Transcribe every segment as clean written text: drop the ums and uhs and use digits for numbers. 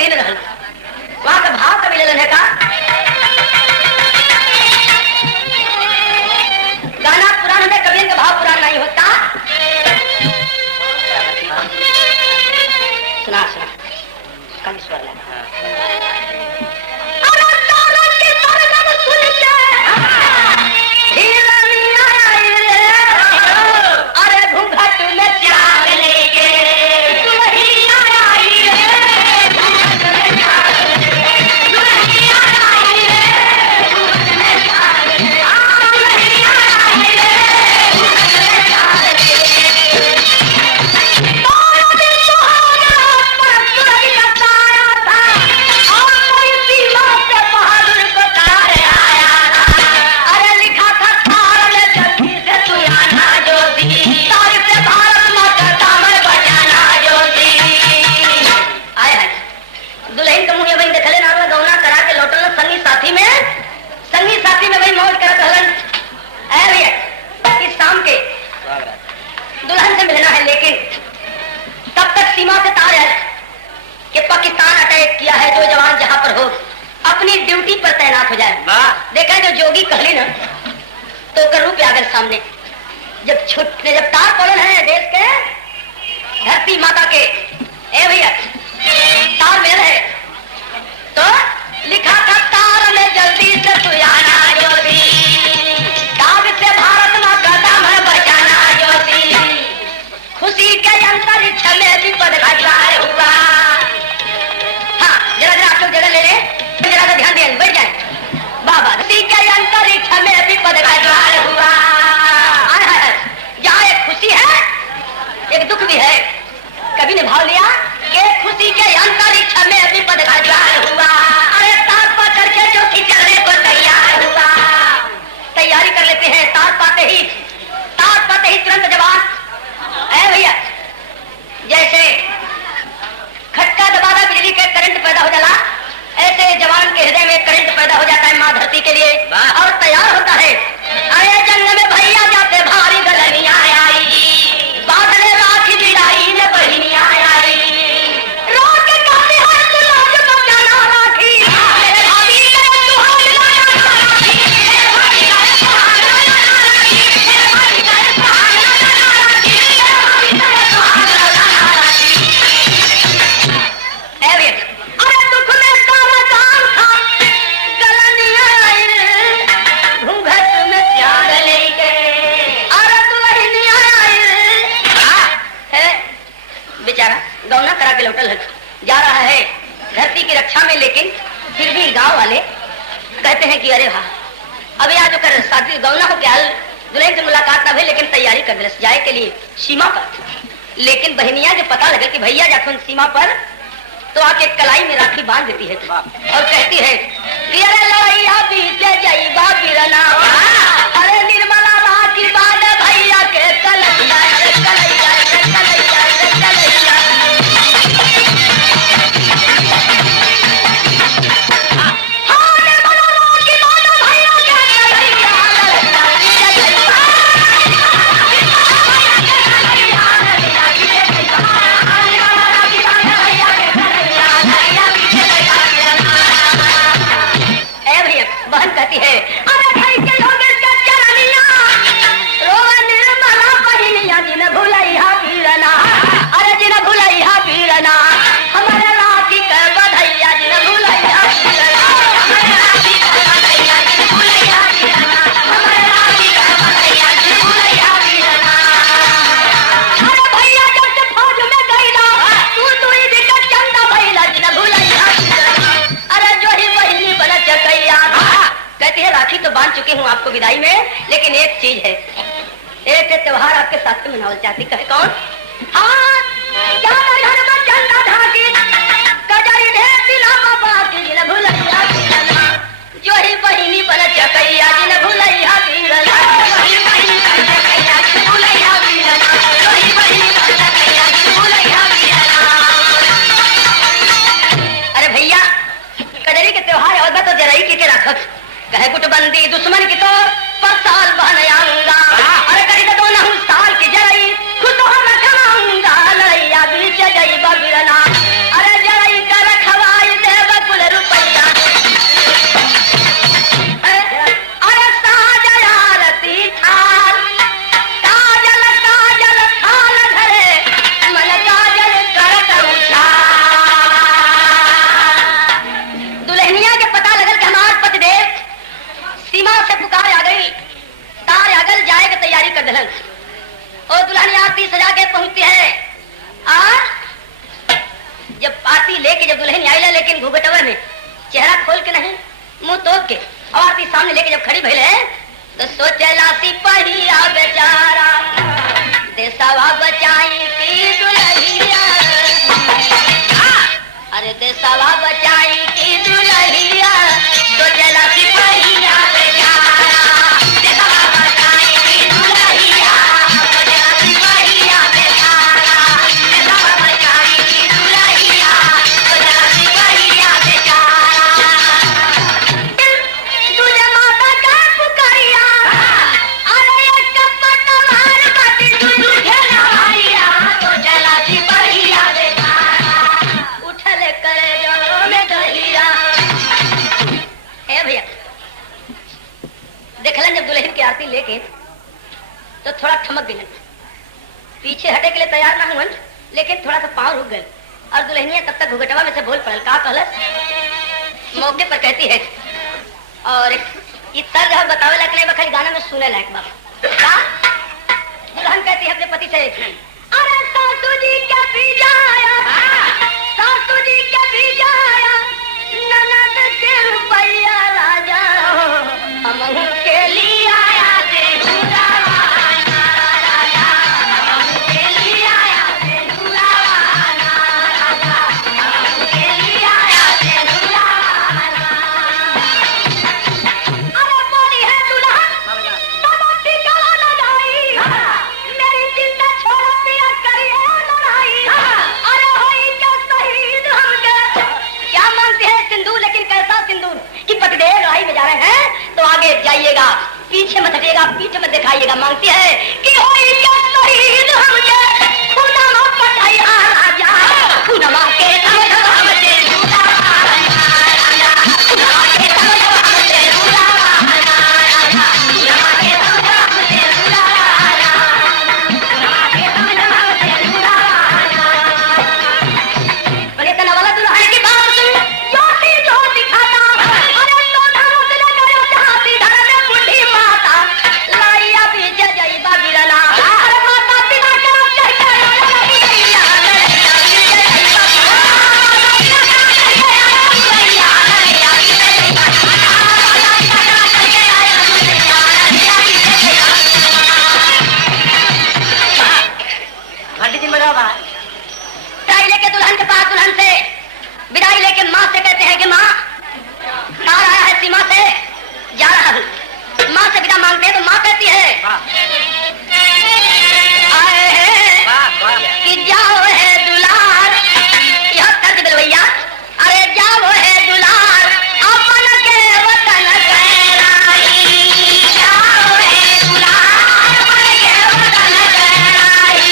दिन रहल वहां का भाव कभी ले का गाना पुराण में कभी इनका भाव पुराण नहीं होता। सुना सुना कल स्वर लगा दुल्हन से मिलना है, लेकिन तब तक सीमा से तार है कि पाकिस्तान अटैक किया है, जो जवान जहां पर हो अपनी ड्यूटी पर तैनात हो जाए। देखा जो जोगी कहली ना तो कर रूप आ गए सामने। जब तार पड़े हैं देश के धरती माता के, ए भैया तार मेल है तो लिखा था तार में जल्दी से तू आना ज्योति, से भारत माँ का दामन बचाना ज्योति, खुशी के अंतरिक्ष में विपद घटवार हुआ। हाँ जरा आप लोग जगह ले रहे, जरा सा ध्यान दें, बैठ जाए बाबा। खुशी के अंतरिक्ष में विपद घटवार हुआ। यहाँ एक खुशी है एक दुख भी है। कभी ने भाव लिया कि खुशी के अंतरिक्ष में विपद घटवार हुआ। अरे तार पकड़ के जो चलने को तैयार हुआ, तैयारी कर लेते हैं। तार पाते ही तुरंत जवान है भैया, जैसे खटका दबाना बिजली के करंट पैदा हो जाला, ऐसे जवान के हृदय में करंट पैदा हो जाता है माँ धरती के लिए, और तैयार होता है। अरे जंग में भैया जाते भारी गलनियां आई, बादल राखी बिड़ाई ने बहनियां आई, रोक के कहते हैं तू लाज बचाना राखी, भाभी के सुहाग लाना राखी, भाभी का सुहाग लाना राखी, भाभी का सुहाग लाना राखी, भाभी का सुहाग लाना राखी। अरे दुख में सारा काम था गलनियां आई, घूंघट में प्यार लेके, अरे दुल्हनियां आई। बेचारा गौना करा के लौटल जा रहा है धरती की रक्षा में, लेकिन फिर भी गांव वाले कहते हैं कि अरे वाह अब यहाँ जो कर शादी गौना हो क्या दुल्हन से मुलाकात न हुई, लेकिन तैयारी कर दिलस जाए के लिए सीमा पर। लेकिन बहनिया जब पता लगे कि भैया जाखुन सीमा पर, तो आके कलाई में राखी बांध देती है और कहती है कि अरे लड़ैया बीते जाइबा बिरना, अरे निर्मला राखी बांध भैया के कलैया रे कलैया रे कलैया रे कलैया। हाँ निर्मला राखी बांध भैया के कलैया बहन कहती है अरे भाई के लोग इसका चरनिया रोवा निर्मला बहनिया जिन भुलैया पीरना, अरे जिन भुलैया पीरना हमारे राखी के बधैया जिन भुलैया पीरना, हमारे राखी के बधैया जिन भुलैया पीरना, हमारे राखी के बधैया जिन भुलैया पीरना। अरे भैया जब से फौज में गईला तू इधर का चंदा भैला जिन भुलैया पीरना, अरे जो ही बहनी बन चकैया। कहती है राखी तो बांध चुकी हूँ आपको विदाई में, लेकिन एक चीज है, एक त्योहार आपके साथ में मनाना चाहती। कहे कौन? हाँ क्या घर में चंदा धाकी कजरी ढेर दिला बाबा की जिन भुलैया पीरना, जो ही बहिनी बन चकैया जिन भुलैया पीरना, जो ही बहिनी बन चकैया जिन भुलैया पीरना, जो ही बहिनी बन चकैया जिन भुलैया पीरना। अरे भैया कजरी के त्योहार और तो जराई के रखत कहे गुटबंदी दुश्मन की तो पर साल बनाऊंगा, अरे करी तो दोनों साल की जराई खुद तो हम रखवाऊंगा, लड़ैया बीच जाई बबिरना, अरे जराई का रखवा तैयारी कर दलन और दुल्हन आरती सजा के पहुंचती है। और जब आरती लेके जब दुल्हन आई ला, लेकिन घूंघटवा में चेहरा खोल के नहीं, मुंह तोड़ के, और आरती सामने लेके जब खड़ी भइल है तो सोचला सिपहिया बेचारा देशवा बचाई की दुल्हनिया, अरे देशवा बचाई की दुल्हनिया, सोचला सिपहिया बेचारा देशवा बचाई की दुल्हनिया, सोचला सिपहिया बेचारा देशवा बचाई की दुल्हनिया, सोचला सिपहिया बेचारा। तुझे माता का पुकारिया, अरे एक पटवार बाटी तुझे नहारिया, सोचला सिपहिया बेचारा उठल कर जो में दहिया। हे भैया देखलन जब दुल्हन की आरती लेके तो थोड़ा ठमक गए, पीछे हटे के लिए तैयार ना हुआ, लेकिन थोड़ा सा पांव रुक गए और दुल्हनिया तब तक घुघटवा में से बोल पड़ल। का कहलस मौके पर कहती है, और ये तर्ज हम बतावे लायक नहीं, बखरी गाना में सुने लायक बाबा। का दुल्हन कहती है अपने पति से, अरे सासू जी के बीजाया, सासू जी के बीजाया, ननद के रुपया राजा हमहू के लिए आया देहुरावा राजा, हमहू के लिए आया देहुरावा राजा, हमहू के लिए आया देहुरावा। अरे बोली है दुल्हन तब टीका लगाई, मेरी चिंता छोड़ दिया करिए लड़ाई, अरे होई क्या शहीद हमके। क्या मांगते हैं सिंदूर, लेकिन कैसा सिंदूर कि पतिदेव लड़ाई में जा रहे हैं तो आगे जाइएगा, पीछे मत हटिएगा, पीछे मत दिखाइएगा। मांगती है कि होई क्या शहीद हमके, खुनमा पटाई राजा, खुनमा के समझ हमसे दुलावा राजा, खुनमा के समझ हमसे दुलावा राजा, खुनमा के समझ हमसे दुलावा राजा, खुनमा के समझ हमसे दुलावा। बोले तना वाला दुल्हन की बात सुन, ज्योति जो दिखाता, अरे तो धनुष लगाया चाहती धर में बुढ़ी माता, लाइया बीच जई बागिरला, अरे माता पिता के पंडित जी मरावा विदाई लेके दुल्हन के पास, दुल्हन से विदाई लेके माँ से कहते हैं कि माँ तार आया है सीमा से, जा रहा हूँ। माँ से विदा मांगते हैं तो माँ कहती है आए हैं कि जाओ है दुलार, यह तर्ज बिलवैया, अरे जाओ है दुलार अपन के वतन गहराई, जाओ है दुलार अपन के वतन गहराई,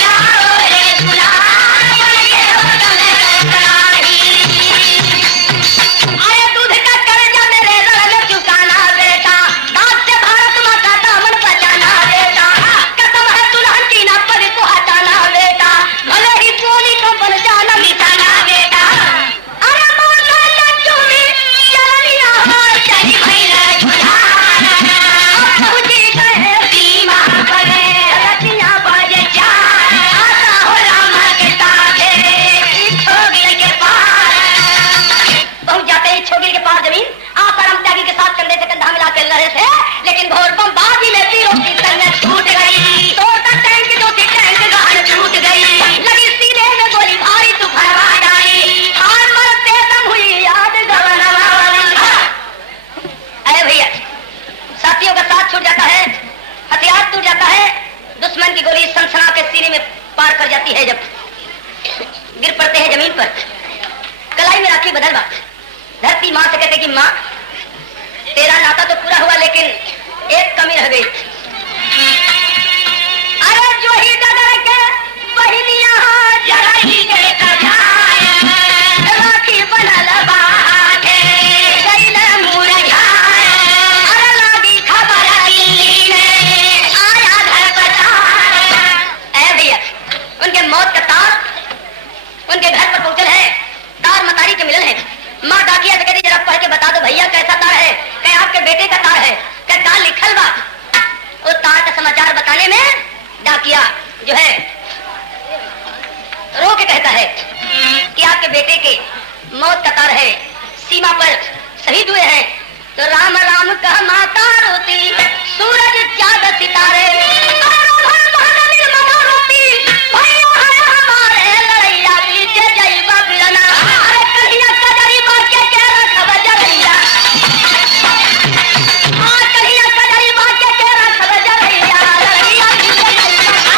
जाओ है दुलार अपन के वतन गहराई। अरे दूध का कर्जा मेरे रण में चुकाना बेटा, दांत से भारत माँ का दामन बचाना बेटा, कसम है दुल्हन की ना पद को हटाना बेटा, भले ही सोनी को बन जाना मिटाना बेटा। अरे माता चचूरी चलनिया हार चली भइल झुझाना, अब पहुंची गए सीमा परे, रतिया बजे चार, आता हो रामा के साथे छोगिल के पार। पहुंच जाते ही छोगिल के पार जमीन आसाराम त्यागी के साथ कंधे से कंधा मिला के लड़ रहे थे, लेकिन घोर बमबाजी में तीरों की तंगें छूट गई, तोड़ता टैंक जो थी टैंक गाड़ छूट गई, लगी सीने में गोली भारी तू भरवा डाली, हार मरते दम हुई याद गवनवा वाली। अरे भैया साथियों का साथ छूट जाता है, हथियार टूट जाता है, दुश्मन की गोली सनसना के सीने में पार कर जाती है, जब गिर पड़ते हैं जमीन पर, कलाई में राखी बदल बात। धरती माँ से कहते कि माँ तेरा नाता तो पूरा हुआ, लेकिन एक कमी रह गई। अरे जो ही डगर के बहिनिया जराई के कजाए, राखी बनल बाटे गई न मुरझाए, अरे लागी खबर दिल्ली में आया घर बचाए। ऐ भैया उनके मौत का तार उनके घर पर पहुंचल है, तार मतारी के मिलन है। माँ डाकिया से कहती जरा पढ़ के बता दो भैया कैसा तार है, कहे आपके बेटे का तार है, कहे तार लिखल बा में डाकिया जो है रो के कहता है कि आपके बेटे के मौत कतार है, सीमा पर शहीद हुए हैं। तो राम राम कह माता रोती, सूरज चांद सितारे रोती, भैया है हमारे लड़ैया पीछे जईबा बिरना। अरे कहिया कजरी बाके के रखब जरैया, कहिया कजरी बाके के रखब जरैया, लड़ैया पीछे जईबा,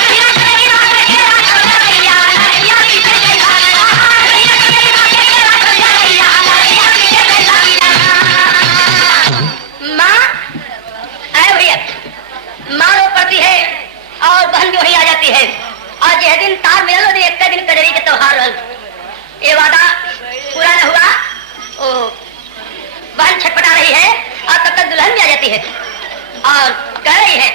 कहिया कजरी बाके के रखब जरैया, लड़ैया पीछे जईबा, कहिया कजरी बाके के रखब जरैया, लड़ैया पीछे जईबा। माँ आए भैया, माँ रो पड़ती है और बहन भी वही आ जाती है। और यह दिन तार मिलल और एक दिन कजरी के त्योहार रहल, ये वादा पूरा न हुआ। ओ बहन छटपटा रही है और तब तक दुल्हन भी आ जाती है और कह रही है